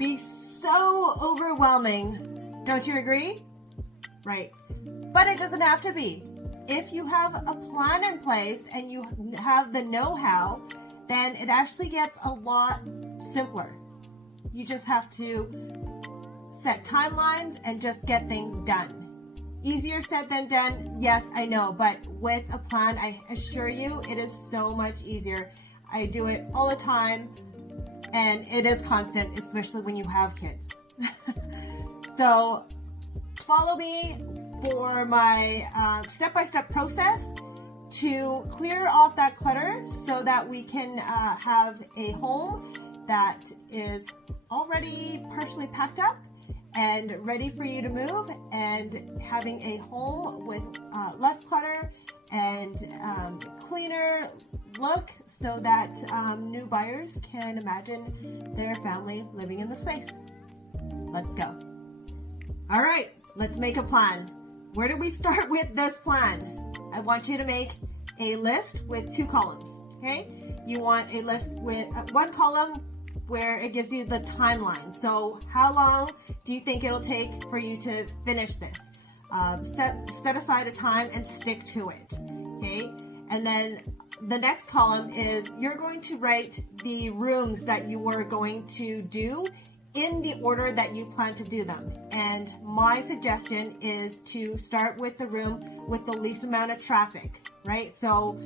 be so overwhelming. Don't you agree? Right. But it doesn't have to be. If you have a plan in place and you have the know-how, then it actually gets a lot simpler. You just have to set timelines and just get things done. Easier said than done, yes, I know, but with a plan, I assure you, it is so much easier. I do it all the time, and it is constant, especially when you have kids. So follow me for my step-by-step process to clear off that clutter so that we can have a home that is already partially packed up and ready for you to move, and having a home with less clutter and cleaner look so that new buyers can imagine their family living in the space. Let's go. All right, let's make a plan. Where do we start with this plan? I want you to make a list with 2 columns, okay? You want a list with one column where it gives you the timeline. So how long do you think it'll take for you to finish this? Set aside a time and stick to it, okay? And then the next column is you're going to write the rooms that you are going to do in the order that you plan to do them. And my suggestion is to start with the room with the least amount of traffic, right? So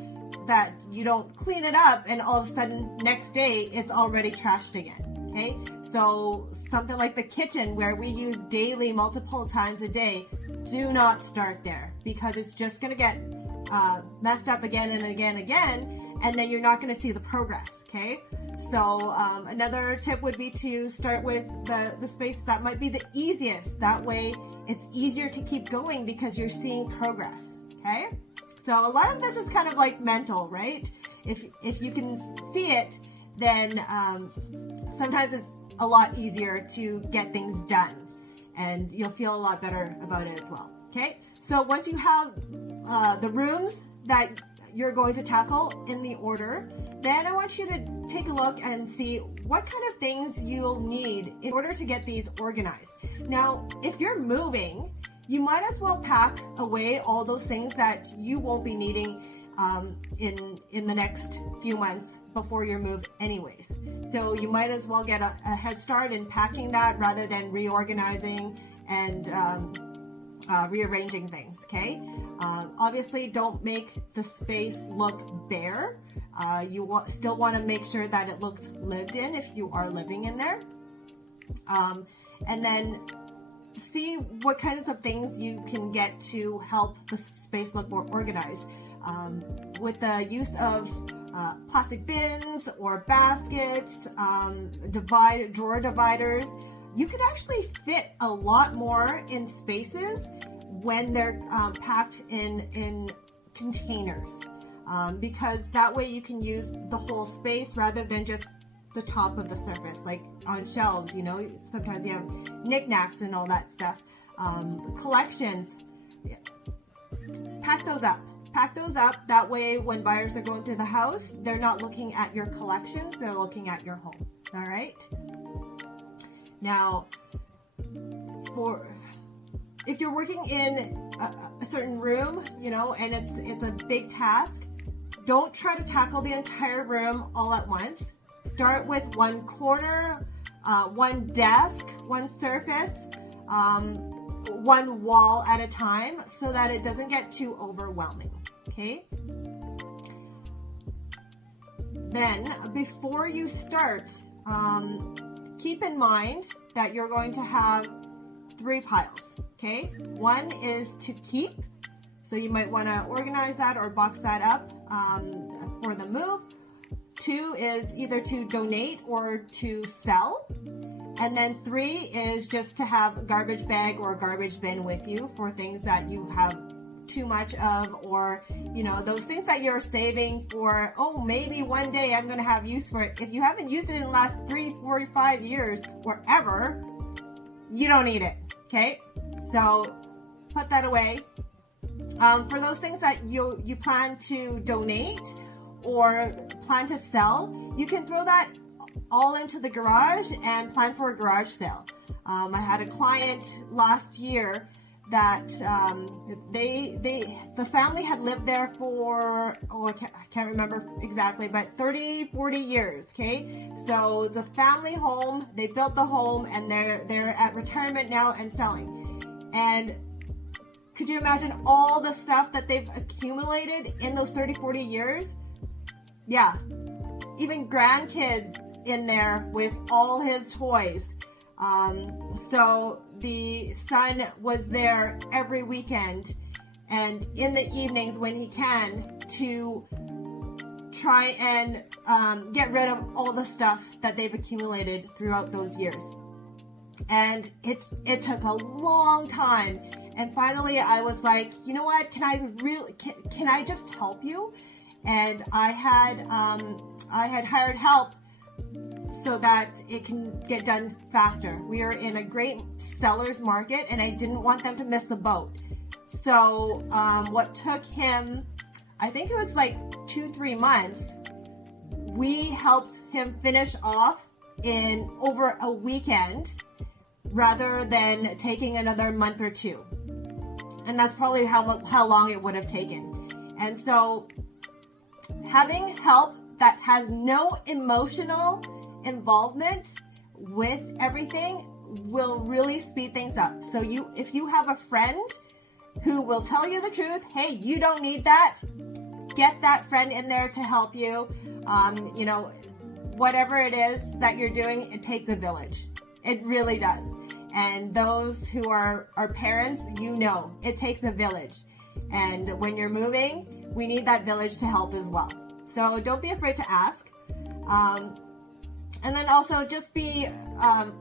that you don't clean it up and all of a sudden next day it's already trashed again, okay? So something like the kitchen where we use daily multiple times a day, do not start there because it's just gonna get messed up again and again, and then you're not gonna see the progress, okay? So another tip would be to start with the space that might be the easiest. That way it's easier to keep going because you're seeing progress, okay? So a lot of this is kind of like mental, right? If you can see it, then sometimes it's a lot easier to get things done and you'll feel a lot better about it as well, okay? So once you have the rooms that you're going to tackle in the order, then I want you to take a look and see what kind of things you'll need in order to get these organized. Now, if you're moving, you might as well pack away all those things that you won't be needing in the next few months before your move anyways. So you might as well get a head start in packing that rather than reorganizing and rearranging things, okay? Obviously, don't make the space look bare. You still want to make sure that it looks lived in if you are living in there. And then see what kinds of things you can get to help the space look more organized. With the use of plastic bins or baskets, drawer dividers, you could actually fit a lot more in spaces when they're packed in containers, because that way you can use the whole space rather than just the top of the surface, like on shelves. You know, sometimes you have knickknacks and all that stuff. Collections, pack those up. Pack those up. That way when buyers are going through the house, they're not looking at your collections, they're looking at your home. All right. Now, if you're working in a certain room, you know, and it's a big task, don't try to tackle the entire room all at once. Start with one corner, one desk, one surface, one wall at a time so that it doesn't get too overwhelming, okay? Then, before you start, keep in mind that you're going to have 3 piles, okay? One is to keep, so you might want to organize that or box that up for the move. 2 is either to donate or to sell. And then 3 is just to have a garbage bag or a garbage bin with you for things that you have too much of, or, you know, those things that you're saving for, oh, maybe one day I'm going to have use for it. If you haven't used it in the last 3, 4, 5 years or ever, you don't need it, okay? So put that away. For those things that you plan to donate or plan to sell, you can throw that all into the garage and plan for a garage sale. I had a client last year that the family had lived there for, I can't remember exactly, but 30, 40 years, okay? So the family home, they built the home, and they're at retirement now and selling. And could you imagine all the stuff that they've accumulated in those 30, 40 years? Yeah, even grandkids in there with all his toys. So the son was there every weekend and in the evenings when he can to try and get rid of all the stuff that they've accumulated throughout those years. And it took a long time. And finally I was like, you know what, can I just help you? And I had hired help so that it can get done faster. We are in a great seller's market and I didn't want them to miss the boat. So what took him, I think it was like 2-3 months, we helped him finish off in over a weekend rather than taking another month or two. And that's probably how long it would have taken. And so having help that has no emotional involvement with everything will really speed things up. So if you have a friend who will tell you the truth, hey, you don't need that, get that friend in there to help you. You know, whatever it is that you're doing, it takes a village. It really does. And those who are parents, you know, it takes a village. And when you're moving, we need that village to help as well. So don't be afraid to ask. And then also just be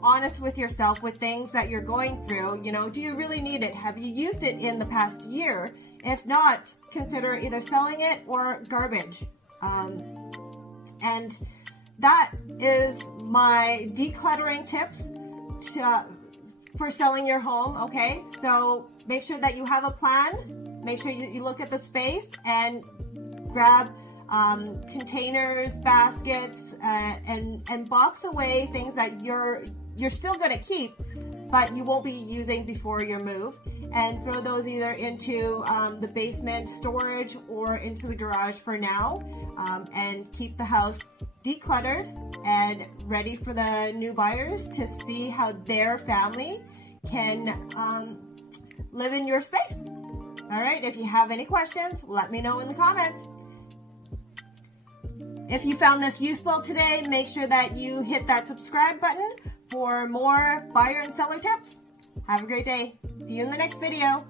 honest with yourself with things that you're going through. You know, do you really need it? Have you used it in the past year? If not, consider either selling it or garbage. And that is my decluttering tips for selling your home, okay? So make sure that you have a plan. Make sure you look at the space and grab containers, baskets, and box away things that you're still going to keep, but you won't be using before your move, and throw those either into the basement storage or into the garage for now, and keep the house decluttered and ready for the new buyers to see how their family can live in your space. All right, if you have any questions, let me know in the comments. If you found this useful today, make sure that you hit that subscribe button for more buyer and seller tips. Have a great day. See you in the next video.